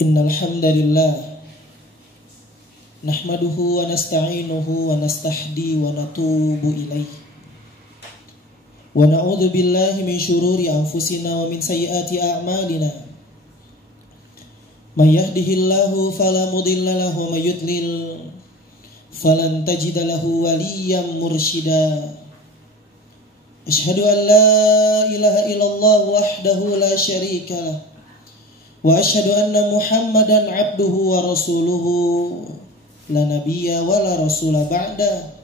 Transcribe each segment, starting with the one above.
Innal hamdalillah nahmaduhu wa nasta'inuhu wa nastahdi wa natubu ilaih wa na'udzu billahi min syururi anfusina wa min sayyiati a'malina may yahdihillahu fala mudilla lahu wa may yudlil falan tajida lahu waliyyan mursyida. Asyhadu an la ilaha illallah wahdahu la syarika lah wa asyhadu anna Muhammadan abduhu wa rasuluhu la nabiyya wa la rasula ba'da.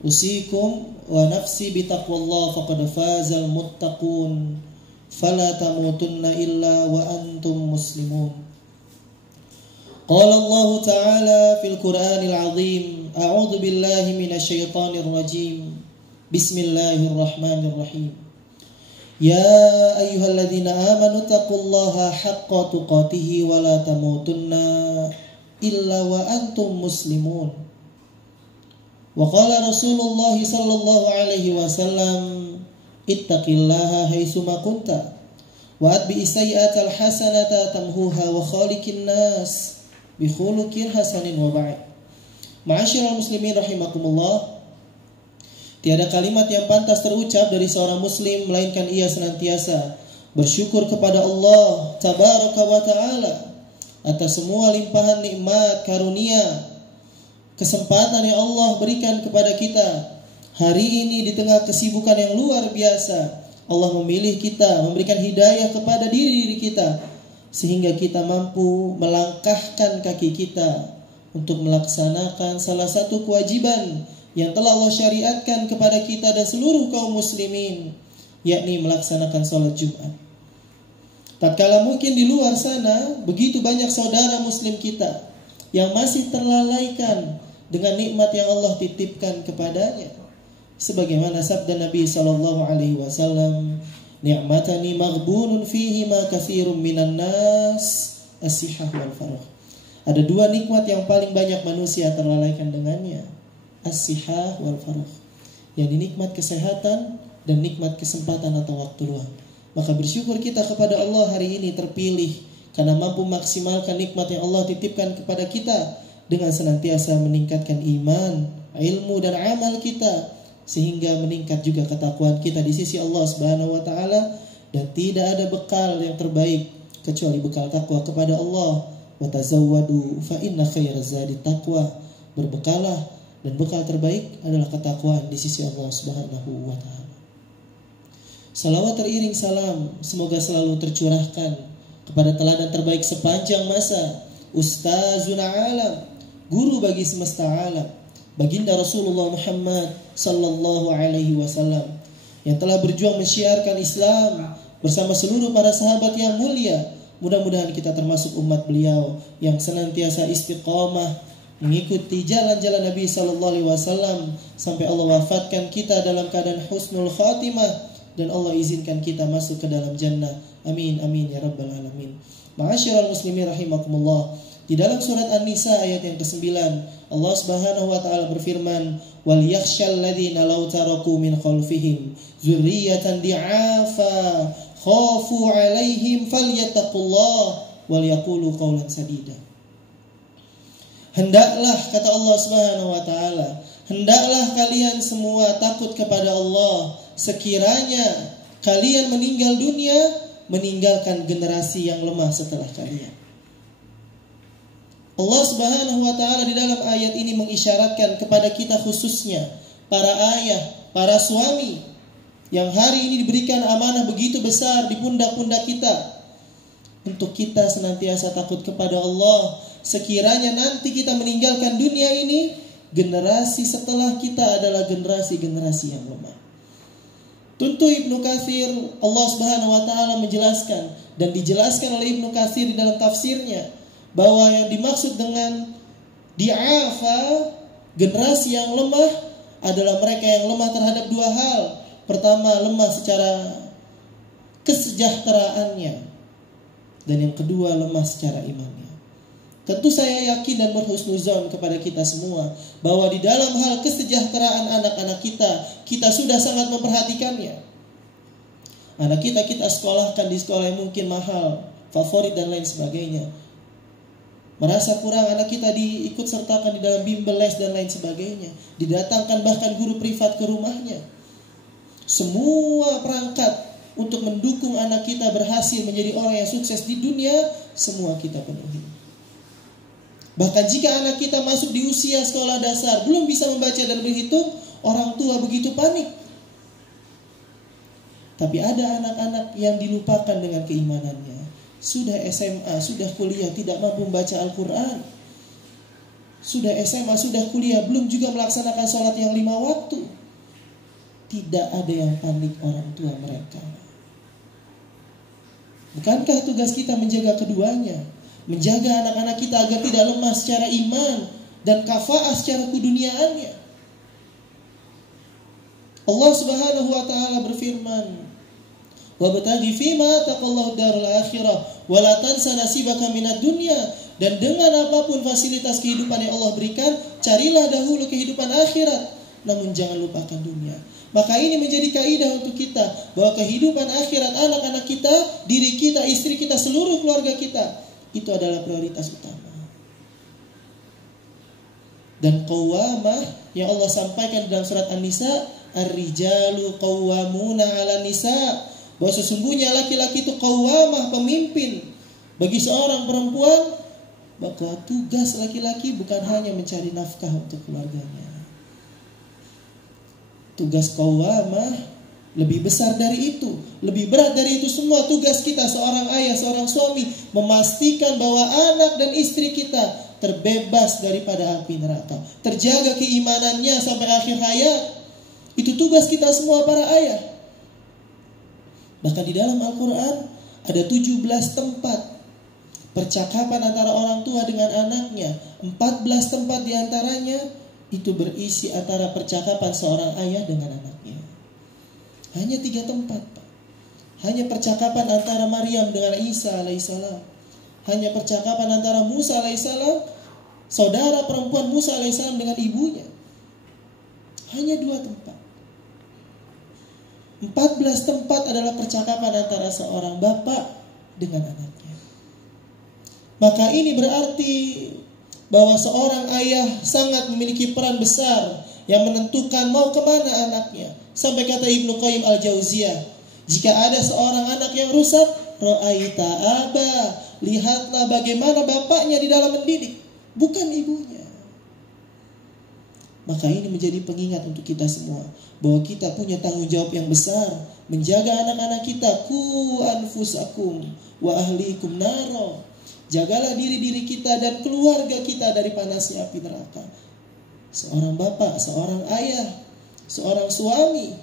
Usikum wa nafsi bitaqwallah faqad fazal muttaqun fala tamutunna illa wa antum muslimun. Qala Allah ta'ala fil Qur'anil azim, a'udzu billahi minasy syaithanir rajim. Bismillahirrahmanirrahim. Ya ayyuhalladzina amanu taqullaha haqqa tuqatih wa la tamutunna illa wa antum muslimun. Wa qala Rasulullah sallallahu alaihi wasallam, ittaqillaha haitsu ma kunta wa atbi'is sayyi'atal hasanata tamhuha wa khaliqin nas bi khuluqin hasanin wa ba'd. Ma'asyiral muslimin rahimakumullah. Tiada kalimat yang pantas terucap dari seorang muslim melainkan ia senantiasa bersyukur kepada Allah tabaraka wa ta'ala atas semua limpahan nikmat, karunia, kesempatan yang Allah berikan kepada kita. Hari ini di tengah kesibukan yang luar biasa, Allah memilih kita, memberikan hidayah kepada diri kita sehingga kita mampu melangkahkan kaki kita untuk melaksanakan salah satu kewajiban yang telah Allah syariatkan kepada kita dan seluruh kaum muslimin, yakni melaksanakan sholat Jumat. Tatkala mungkin di luar sana begitu banyak saudara muslim kita yang masih terlalaikan dengan nikmat yang Allah titipkan kepadanya. Sebagaimana sabda Nabi sallallahu alaihi wasallam, ni'matani maghbunun fihi ma katsirun minan nas as-sihah wal farah. Ada dua nikmat yang paling banyak manusia terlalaikan dengannya, as-sihah wal farah, yang nikmat kesehatan dan nikmat kesempatan atau waktu luang. Maka bersyukur kita kepada Allah hari ini terpilih karena mampu maksimalkan nikmat yang Allah titipkan kepada kita dengan senantiasa meningkatkan iman, ilmu dan amal kita sehingga meningkat juga ketakwaan kita di sisi Allah Subhanahu wa taala. Dan tidak ada bekal yang terbaik kecuali bekal takwa kepada Allah. Wa tazawwadu fa inna khairaz zadi taqwa. Berbekalah dan bekal terbaik adalah ketakwaan di sisi Allah Subhanahu wa taala. Salawat teriring salam semoga selalu tercurahkan kepada teladan terbaik sepanjang masa, Ustazuna alam, guru bagi semesta alam, baginda Rasulullah Muhammad sallallahu alaihi wasallam, yang telah berjuang mensyiarkan Islam bersama seluruh para sahabat yang mulia. Mudah-mudahan kita termasuk umat beliau yang senantiasa istiqamah mengikuti jalan-jalan Nabi sallallahu alaihi wasallam sampai Allah wafatkan kita dalam keadaan husnul khatimah dan Allah izinkan kita masuk ke dalam jannah. Amin amin ya rabbal alamin. Ma'asyiral muslimin rahimakumullah. Di dalam surat An-Nisa ayat yang ke-9, Allah Subhanahu wa taala berfirman, wal yakhshal ladzina law taraku min khalfihim dzurriyyatan di'afa khafu 'alaihim falyattaqullah wal yaqulu qawlan sadida. Hendaklah, kata Allah Subhanahu wa taala, hendaklah kalian semua takut kepada Allah sekiranya kalian meninggal dunia meninggalkan generasi yang lemah setelah kalian. Allah Subhanahu wa taala di dalam ayat ini mengisyaratkan kepada kita khususnya para ayah, para suami yang hari ini diberikan amanah begitu besar di pundak-pundak kita untuk kita senantiasa takut kepada Allah. Sekiranya nanti kita meninggalkan dunia ini, generasi setelah kita adalah generasi-generasi yang lemah. Tentu Ibnu Katsir, Allah Subhanahu wa taala menjelaskan dan dijelaskan oleh Ibnu Katsir di dalam tafsirnya bahwa yang dimaksud dengan di'afa, generasi yang lemah, adalah mereka yang lemah terhadap dua hal. Pertama, lemah secara kesejahteraannya, dan yang kedua lemah secara imannya. Tentu saya yakin dan berhusnuzon kepada kita semua bahwa di dalam hal kesejahteraan anak-anak kita sudah sangat memperhatikannya. Anak kita sekolahkan di sekolah yang mungkin mahal, favorit dan lain sebagainya. Merasa kurang, anak kita diikut sertakan di dalam bimbel, les dan lain sebagainya. Didatangkan bahkan guru privat ke rumahnya. Semua perangkat untuk mendukung anak kita berhasil menjadi orang yang sukses di dunia, semua kita penuhi. Bahkan jika anak kita masuk di usia sekolah dasar, belum bisa membaca dan berhitung, orang tua begitu panik. Tapi ada anak-anak yang dilupakan dengan keimanannya. Sudah SMA, sudah kuliah, tidak mampu membaca Al-Quran. Sudah SMA, sudah kuliah, belum juga melaksanakan sholat yang 5 waktu. Tidak ada yang panik orang tua mereka. Bukankah tugas kita menjaga keduanya? Menjaga anak-anak kita agar tidak lemah secara iman dan kafaah secara keduniaannya. Allah Subhanahu wa taala berfirman, "Wabtaghi fima taqallahu darul akhirah wa la tansa nasibaka minad dunya." Dan dengan apapun fasilitas kehidupan yang Allah berikan, carilah dahulu kehidupan akhirat, namun jangan lupakan dunia. Maka ini menjadi kaidah untuk kita, bahwa kehidupan akhirat anak-anak kita, diri kita, istri kita, seluruh keluarga kita, itu adalah prioritas utama. Dan qawwamah yang Allah sampaikan dalam surat An-Nisa, ar-rijalu qawwamuna 'alan nisa, bahwa sesungguhnya laki-laki itu qawwamah, pemimpin bagi seorang perempuan. Bahwa tugas laki-laki bukan hanya mencari nafkah untuk keluarganya. Tugas qawwamah lebih besar dari itu, lebih berat dari itu semua. Tugas kita seorang ayah, seorang suami, memastikan bahwa anak dan istri kita terbebas daripada api neraka, terjaga keimanannya sampai akhir hayat. Itu tugas kita semua para ayah. Bahkan di dalam Al-Quran ada 17 tempat percakapan antara orang tua dengan anaknya. 14 tempat diantaranya itu berisi antara percakapan seorang ayah dengan anaknya. Hanya 3 tempat. Hanya percakapan antara Maryam dengan Isa alaihissalam. Hanya percakapan antara Musa alaihissalam, saudara perempuan Musa alaihissalam, dengan ibunya. Hanya 2 tempat. 14 tempat adalah percakapan antara seorang bapak dengan anaknya. Maka ini berarti bahwa seorang ayah sangat memiliki peran besar yang menentukan mau kemana anaknya. Sampai kata Ibnu Qayyim Al-Jauziyah, jika ada seorang anak yang rusak, ra'aita aba, lihatlah bagaimana bapaknya di dalam mendidik, bukan ibunya. Maka ini menjadi pengingat untuk kita semua, bahwa kita punya tanggung jawab yang besar menjaga anak-anak kita. Ku anfusakum wa ahlikum naro. Jagalah diri-diri kita dan keluarga kita dari panasnya api neraka. Seorang bapak, seorang ayah, seorang suami,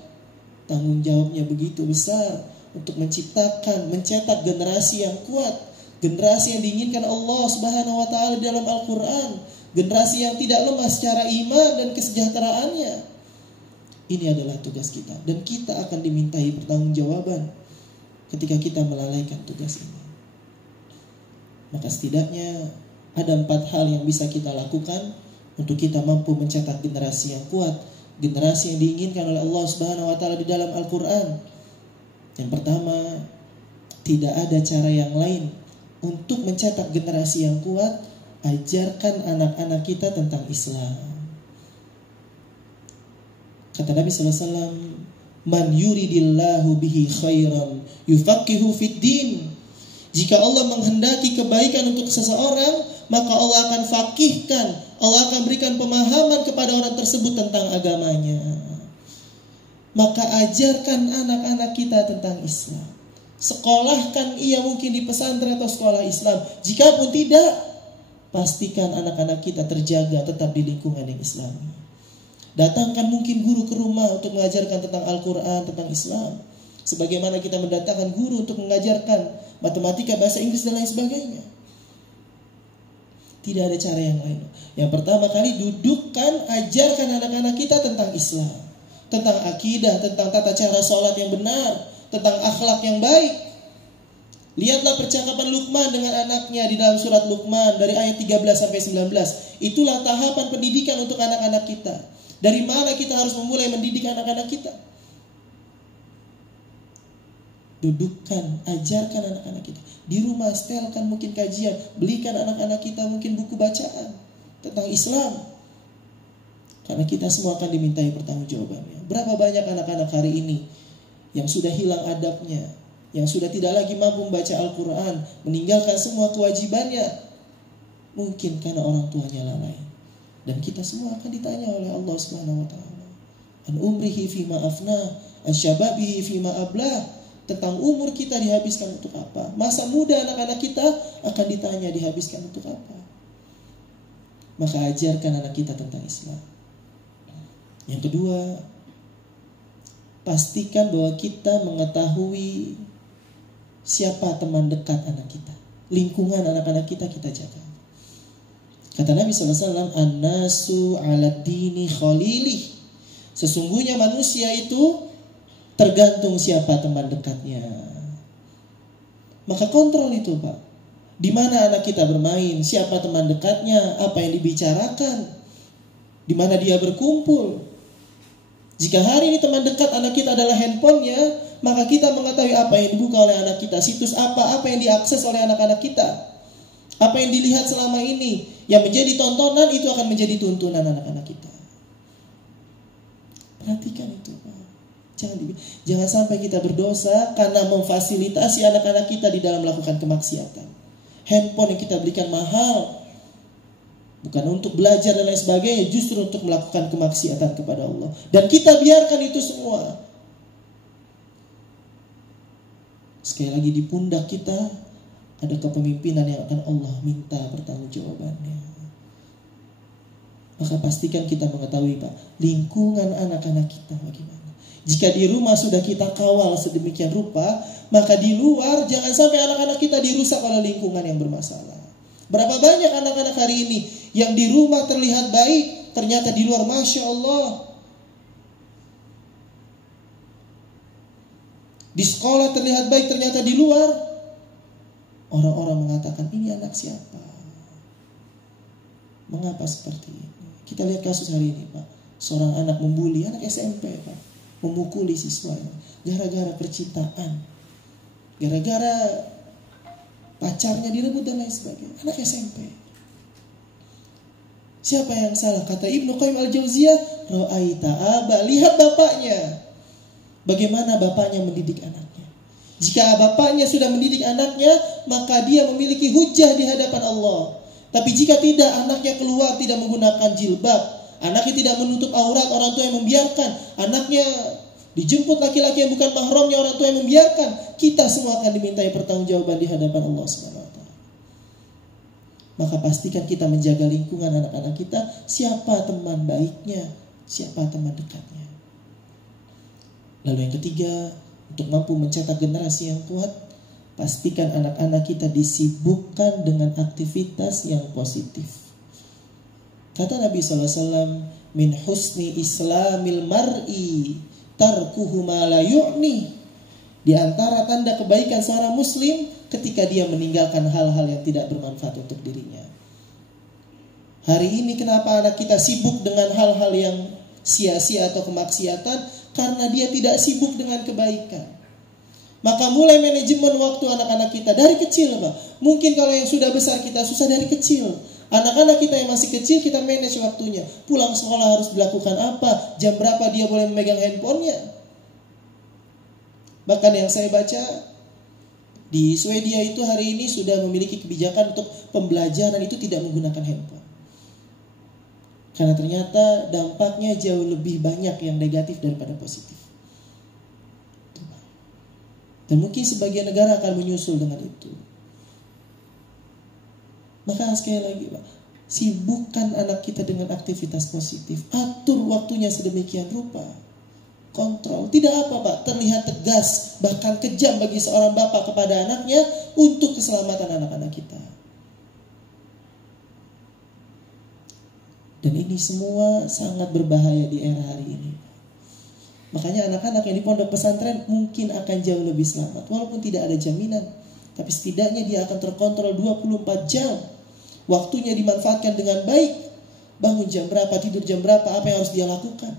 tanggung jawabnya begitu besar untuk menciptakan, mencetak generasi yang kuat, generasi yang diinginkan Allah Subhanahu wa taala dalam Al-Qur'an, generasi yang tidak lemah secara iman dan kesejahteraannya. Ini adalah tugas kita, dan kita akan dimintai pertanggungjawaban ketika kita melalaikan tugas ini. Maka setidaknya ada 4 hal yang bisa kita lakukan untuk kita mampu mencetak generasi yang kuat, generasi yang diinginkan oleh Allah Subhanahu wa taala di dalam Al-Qur'an. Yang pertama, tidak ada cara yang lain untuk mencetak generasi yang kuat. Ajarkan anak-anak kita tentang Islam. Kata Nabi sallallahu alaihi wasallam, "Man yuridillahu bihi khairan yufaqihu fid din." Jika Allah menghendaki kebaikan untuk seseorang, maka Allah akan faqihkan, Allah akan berikan pemahaman kepada orang tersebut tentang agamanya. Maka ajarkan anak-anak kita tentang Islam. Sekolahkan ia mungkin di pesantren atau sekolah Islam. Jikapun tidak, pastikan anak-anak kita terjaga tetap di lingkungan yang Islami. Datangkan mungkin guru ke rumah untuk mengajarkan tentang Al-Quran, tentang Islam. Sebagaimana kita mendatangkan guru untuk mengajarkan matematika, bahasa Inggris dan lain sebagainya. Tidak ada cara yang lain. Yang pertama kali, dudukkan, ajarkan anak-anak kita tentang Islam, tentang akidah, tentang tata cara sholat yang benar, tentang akhlak yang baik. Lihatlah percakapan Luqman dengan anaknya di dalam surat Luqman dari ayat 13 sampai 19. Itulah tahapan pendidikan untuk anak-anak kita. Dari mana kita harus memulai mendidik anak-anak kita? Dudukkan, ajarkan anak-anak kita. Di rumah setelkan mungkin kajian, belikan anak-anak kita mungkin buku bacaan tentang Islam. Karena kita semua akan dimintai pertanggungjawabannya. Berapa banyak anak-anak hari ini yang sudah hilang adabnya, yang sudah tidak lagi mampu membaca Al-Quran, meninggalkan semua kewajibannya, mungkin karena orang tuanya lalai. Dan kita semua akan ditanya oleh Allah Subhanahu wa taala. An umrihi fima afna, an syababihi fima ablah. Tentang umur kita dihabiskan untuk apa? Masa muda anak-anak kita akan ditanya dihabiskan untuk apa? Maka ajarkan anak kita tentang Islam. Yang kedua, pastikan bahwa kita mengetahui siapa teman dekat anak kita. Lingkungan anak-anak kita jaga. Kata Nabi SAW, An-nasu ala dini khalilih. Sesungguhnya manusia itu tergantung siapa teman dekatnya. Maka kontrol itu, Pak. Di mana anak kita bermain, siapa teman dekatnya, apa yang dibicarakan, di mana dia berkumpul. Jika hari ini teman dekat anak kita adalah handphonenya, maka kita mengetahui apa yang dibuka oleh anak kita, situs apa yang diakses oleh anak-anak kita, apa yang dilihat selama ini, yang menjadi tontonan itu akan menjadi tuntunan anak-anak kita. Perhatikan itu, Pak. Jangan sampai kita berdosa karena memfasilitasi anak-anak kita di dalam melakukan kemaksiatan. Handphone yang kita belikan mahal bukan untuk belajar dan lain sebagainya, justru untuk melakukan kemaksiatan kepada Allah. Dan kita biarkan itu semua. Sekali lagi, di pundak kita ada kepemimpinan yang akan Allah minta pertanggungjawabannya. Maka pastikan kita mengetahui, Pak, lingkungan anak-anak kita bagaimana. Jika di rumah sudah kita kawal sedemikian rupa, maka di luar jangan sampai anak-anak kita dirusak oleh lingkungan yang bermasalah. Berapa banyak anak-anak hari ini yang di rumah terlihat baik, ternyata di luar Masya Allah. Di sekolah terlihat baik, ternyata di luar orang-orang mengatakan, ini anak siapa? Mengapa seperti ini? Kita lihat kasus hari ini, Pak. Seorang anak membuli, anak SMP, Pak, memukuli siswanya gara-gara percintaan, gara-gara pacarnya direbut dan lain sebagainya. Anak SMP. Siapa yang salah? Kata Ibnu Qayyim al-Jauziyah, ra'aita aba, lihat bapaknya. Bagaimana bapaknya mendidik anaknya. Jika bapaknya sudah mendidik anaknya, maka dia memiliki hujah di hadapan Allah. Tapi jika tidak, anaknya keluar tidak menggunakan jilbab, anaknya tidak menutup aurat, orang tua yang membiarkan, anaknya dijemput laki-laki yang bukan mahramnya, orang tua yang membiarkan, kita semua akan dimintai pertanggungjawaban di hadapan Allah SWT. Maka pastikan kita menjaga lingkungan anak-anak kita, siapa teman baiknya, siapa teman dekatnya. Lalu yang ketiga, untuk mampu mencetak generasi yang kuat, pastikan anak-anak kita disibukkan dengan aktivitas yang positif. Kata Nabi SAW, min husni islamil mar'i tarkuhu ma la yu'ni. Di antara tanda kebaikan seorang muslim ketika dia meninggalkan hal-hal yang tidak bermanfaat untuk dirinya. Hari ini kenapa anak kita sibuk dengan hal-hal yang sia-sia atau kemaksiatan? Karena dia tidak sibuk dengan kebaikan. Maka mulai manajemen waktu anak-anak kita dari kecil, Pak. Mungkin kalau yang sudah besar kita susah dari kecil. Anak-anak kita yang masih kecil kita manage waktunya. Pulang sekolah harus dilakukan apa? Jam berapa dia boleh memegang handphonenya? Bahkan yang saya baca di Swedia itu hari ini sudah memiliki kebijakan untuk pembelajaran itu tidak menggunakan handphone. Karena ternyata dampaknya jauh lebih banyak yang negatif daripada positif. Dan mungkin sebagian negara akan menyusul dengan itu. Maka sekali lagi, Pak, sibukkan anak kita dengan aktivitas positif. Atur waktunya sedemikian rupa. Kontrol. Tidak apa, Pak, terlihat tegas, bahkan kejam bagi seorang bapak kepada anaknya untuk keselamatan anak-anak kita. Dan ini semua sangat berbahaya di era hari ini. Makanya anak-anak yang di pondok pesantren mungkin akan jauh lebih selamat. Walaupun tidak ada jaminan, tapi setidaknya dia akan terkontrol 24 jam. Waktunya dimanfaatkan dengan baik. Bangun jam berapa, tidur jam berapa, apa yang harus dia lakukan.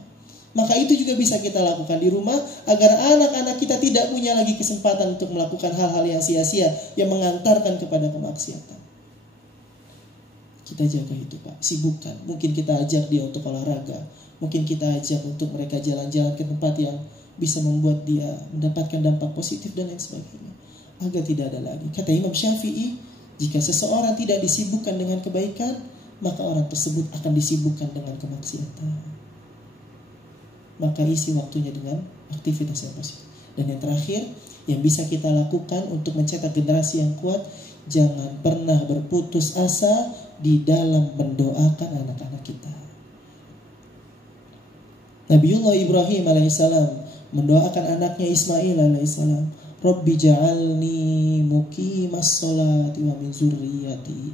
Maka itu juga bisa kita lakukan di rumah agar anak-anak kita tidak punya lagi kesempatan untuk melakukan hal-hal yang sia-sia yang mengantarkan kepada kemaksiatan. Kita jaga itu Pak, sibukkan. Mungkin kita ajak dia untuk olahraga, mungkin kita ajak untuk mereka jalan-jalan ke tempat yang bisa membuat dia mendapatkan dampak positif dan lain sebagainya, agar tidak ada lagi. Kata Imam Syafi'i, jika seseorang tidak disibukkan dengan kebaikan, maka orang tersebut akan disibukkan dengan kemaksiatan. Maka isi waktunya dengan aktivitas yang positif. Dan yang terakhir, yang bisa kita lakukan untuk mencetak generasi yang kuat, jangan pernah berputus asa di dalam mendoakan anak-anak kita. Nabiullah Ibrahim alaihissalam mendoakan anaknya Ismail alaihissalam, Rabbi ja'alni muqimas sholati wa min zurriyati.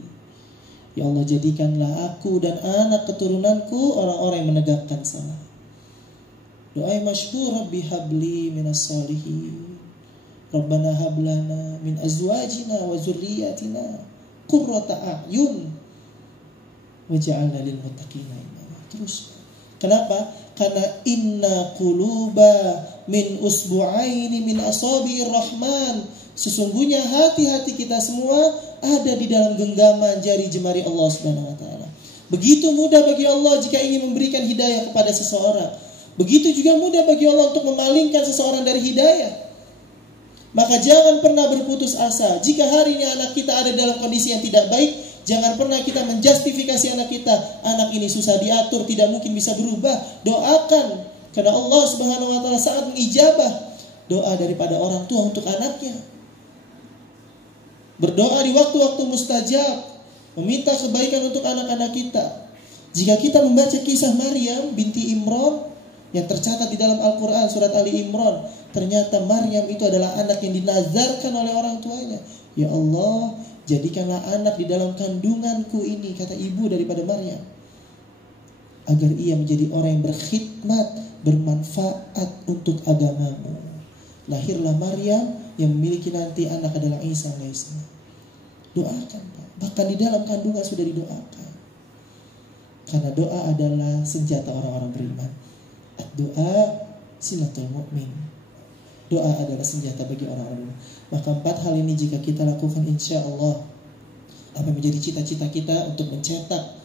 Ya Allah, jadikanlah aku dan anak keturunanku orang-orang yang menegakkan salat. Doa yang masyhur, Rabbi habli minas sholihin, Rabbana hablana min azwajina wa zurriyatina qurrata a'yun waj'alna lil muttaqina imama. Terus. Kenapa? Karena inna quluba min usbu'aini min asabi'ir rahman. Sesungguhnya hati-hati kita semua ada di dalam genggaman jari jemari Allah Subhanahu wa taala. Begitu mudah bagi Allah jika ingin memberikan hidayah kepada seseorang. Begitu juga mudah bagi Allah untuk memalingkan seseorang dari hidayah. Maka jangan pernah berputus asa. Jika hari ini anak kita ada dalam kondisi yang tidak baik, jangan pernah kita menjustifikasi anak kita. Anak ini susah diatur, tidak mungkin bisa berubah. Doakan, karena Allah Subhanahu wa taala sangat mengijabah doa daripada orang tua untuk anaknya. Berdoa di waktu-waktu mustajab, meminta kebaikan untuk anak-anak kita. Jika kita membaca kisah Maryam binti Imran yang tercatat di dalam Al-Quran surat Ali Imran, ternyata Maryam itu adalah anak yang dinazarkan oleh orang tuanya. Ya Allah, jadikanlah anak di dalam kandunganku ini, kata ibu daripada Maryam, agar ia menjadi orang yang berkhidmat, bermanfaat untuk agamamu. Lahirlah Maryam yang memiliki nanti anak adalah Isa alaihissalam. Doakan Pak. Bahkan di dalam kandungan sudah didoakan. Karena doa adalah senjata orang-orang beriman. Doa silatul mu'min. Doa adalah senjata bagi orang-orang beriman. Maka 4 hal ini jika kita lakukan, insya Allah apa menjadi cita-cita kita untuk mencetak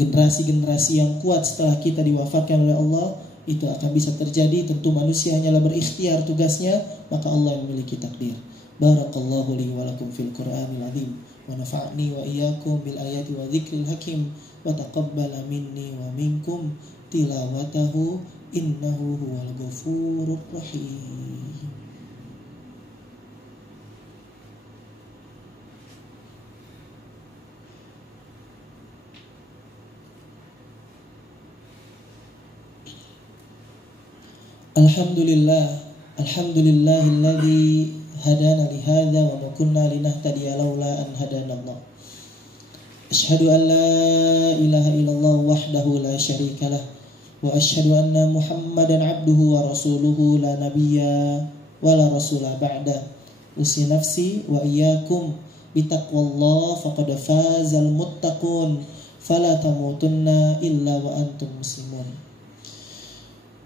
generasi-generasi yang kuat setelah kita diwafatkan oleh Allah, itu akan bisa terjadi. Tentu manusia hanyalah berikhtiar tugasnya, maka Allah yang memiliki takdir. Barakallahu li wa lakum fil Qur'anil azim wa nafa'ni wa iyyakum bil ayati wa dzikril hakim wa taqabbala minni wa minkum tilawatahu innahu huwal ghafurur rahim. Alhamdulillahilladzi hadana li hadza wa ma kunna linahtadiya laula an hadana Allah. Asyhadu an la ilaha illallah wahdahu la syarika lah wa asyhadu anna Muhammadan abduhu wa rasuluhu la nabiyya wa la rasula ba'da. Usi nafsi wa iyyakum bitaqwallah faqad fazal muttaqun fala tamutunna illa wa antum muslimun.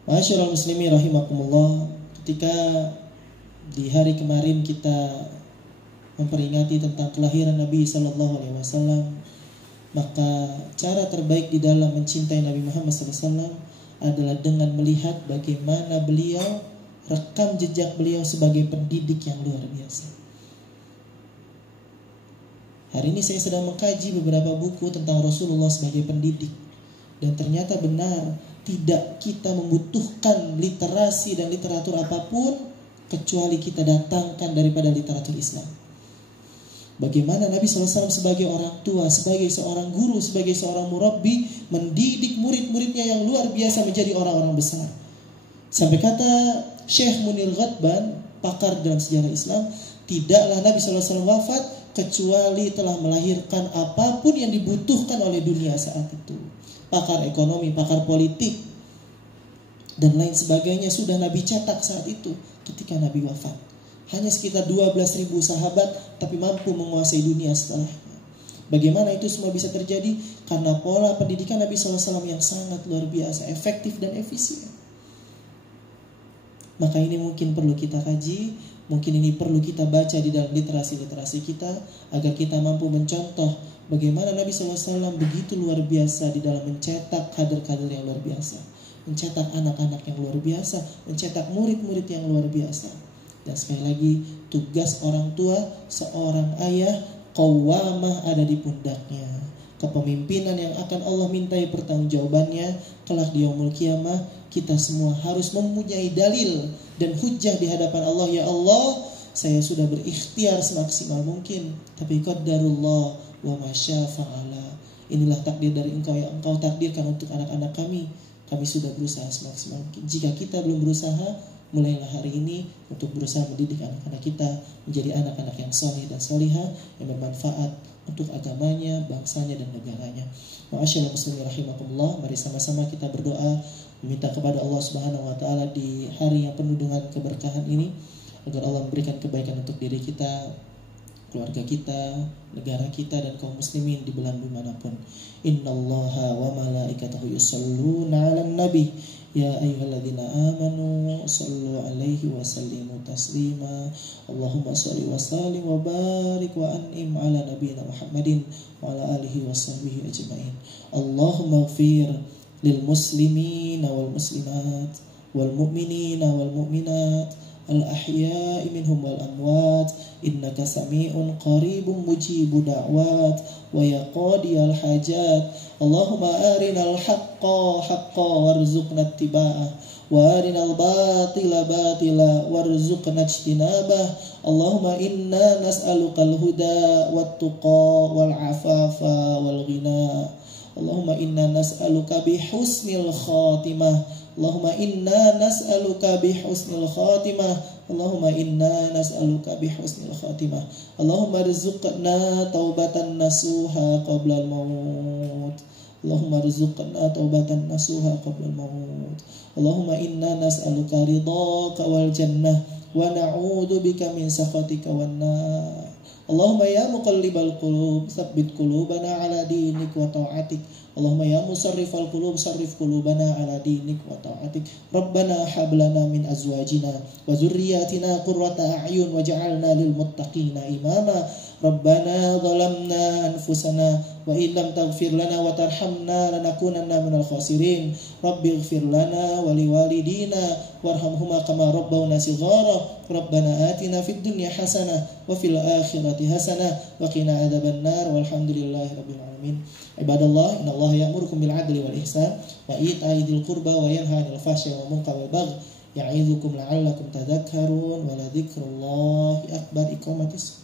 Ma'asyiral muslimin rahimakumullah, ketika di hari kemarin kita memperingati tentang kelahiran Nabi sallallahu alaihi wasallam, maka cara terbaik di dalam mencintai Nabi Muhammad SAW adalah dengan melihat bagaimana beliau, rekam jejak beliau sebagai pendidik yang luar biasa. Hari ini saya sedang mengkaji beberapa buku tentang Rasulullah sebagai pendidik, dan ternyata benar, tidak kita membutuhkan literasi dan literatur apapun kecuali kita datangkan daripada literatur Islam. Bagaimana Nabi SAW sebagai orang tua, sebagai seorang guru, sebagai seorang murabbi, mendidik murid-muridnya yang luar biasa menjadi orang-orang besar. Sampai kata Syekh Munir Ghadban, pakar dalam sejarah Islam, tidaklah Nabi SAW wafat kecuali telah melahirkan apapun yang dibutuhkan oleh dunia saat itu. Pakar ekonomi, pakar politik, dan lain sebagainya sudah Nabi cetak saat itu ketika Nabi wafat. Hanya sekitar 12.000 sahabat, tapi mampu menguasai dunia setelahnya. Bagaimana itu semua bisa terjadi? Karena pola pendidikan Nabi SAW yang sangat luar biasa, efektif dan efisien. Maka ini mungkin perlu kita kaji, mungkin ini perlu kita baca di dalam literasi-literasi kita, agar kita mampu mencontoh bagaimana Nabi SAW begitu luar biasa di dalam mencetak kader-kader yang luar biasa, mencetak anak-anak yang luar biasa, mencetak murid-murid yang luar biasa. Dan sekali lagi, tugas orang tua, seorang ayah, qawwamah ada di pundaknya. Kepemimpinan yang akan Allah mintai pertanggungjawabannya kelak di yaumul qiyamah. Kita semua harus mempunyai dalil dan hujjah di hadapan Allah. Ya Allah, saya sudah berikhtiar semaksimal mungkin, tapi qadarullah wa ma syaa fa'ala. Inilah takdir dari Engkau yang Engkau takdirkan untuk anak-anak kami. Kami sudah berusaha semaksimal mungkin. Jika kita belum berusaha, mulailah hari ini untuk berusaha mendidik anak-anak kita menjadi anak-anak yang saleh dan salihah, yang bermanfaat untuk agamanya, bangsanya, dan negaranya. Ma'asyiral muslimin rahimakumullah, mari sama-sama kita berdoa meminta kepada Allah Subhanahu wa taala di hari yang penuh dengan keberkahan ini, agar Allah memberikan kebaikan untuk diri kita, keluarga kita, negara kita, dan kaum muslimin di belahan bumi manapun. Innallaha wa malaikatahu yusholluna 'alan nabi ya ayyuhalladzina amanu shallu 'alaihi wa sallimu taslima. Allahumma shalli wa sallim wa barik wa an'im 'ala nabiyyina Muhammadin wa 'ala alihi wa sahbihi ajma'in. Allahumma ighfir lil muslimina wal muslimat wal mu'minina wal mu'minat al-ahya'i minhum wal amwat innaka sami'un qaribun mujibud da'wat wa yaqadiyal hajat. Allahumma arinal haqqa haqqan warzuqna ittiba'ah wa arinal batila batila warzuqna ijtinabah. Allahumma inna nas'alukal huda wat tuqa wal afafa wal ghina. Allahumma inna nas'aluka bihusnil khatimah. Allahumma inna nas'aluka bihusnil khatimah. Allahumma inna nas'aluka bihusnil khatimah. Allahumma rizqna taubatan nasuha qabla al-maut. Allahumma rizqna taubatan nasuha qabla al-maut. Allahumma inna nas'aluka ridhaka wal jannah wa na'udzu bika min sakhatika wan nar. Allahumma ya muqallibal qulub tsabbit qulubana ala dinik wa ta'atik. Allahumma ya musarrifal qulub sarrif qulubana ala dinik wa ta'atik. Rabbana hab lana min azwajina wa dzurriyyatina qurrata a'yun waj'alna lil muttaqina imama. Rabbana zalamna anfusana wa illam taghfir lana wa tarhamna lanakunanna minal khasirin. Rabbi ighfir lana wa liwalidina warhamhuma kama rabbawna shighara. Rabbana atina fid dunya hasanah wa fil akhirati hasanah wa qina adzaban nar. Walhamdulillahi rabbil alamin. Ibadallah, innallaha ya'murukum bil 'adli wal ihsan wa ita'i dzil qurba wa yanha 'anil fahsya'i wal munkari wal baghi ya'idzukum la'allakum tadhakkarun wa la dzikrullahi akbar. Iqamatis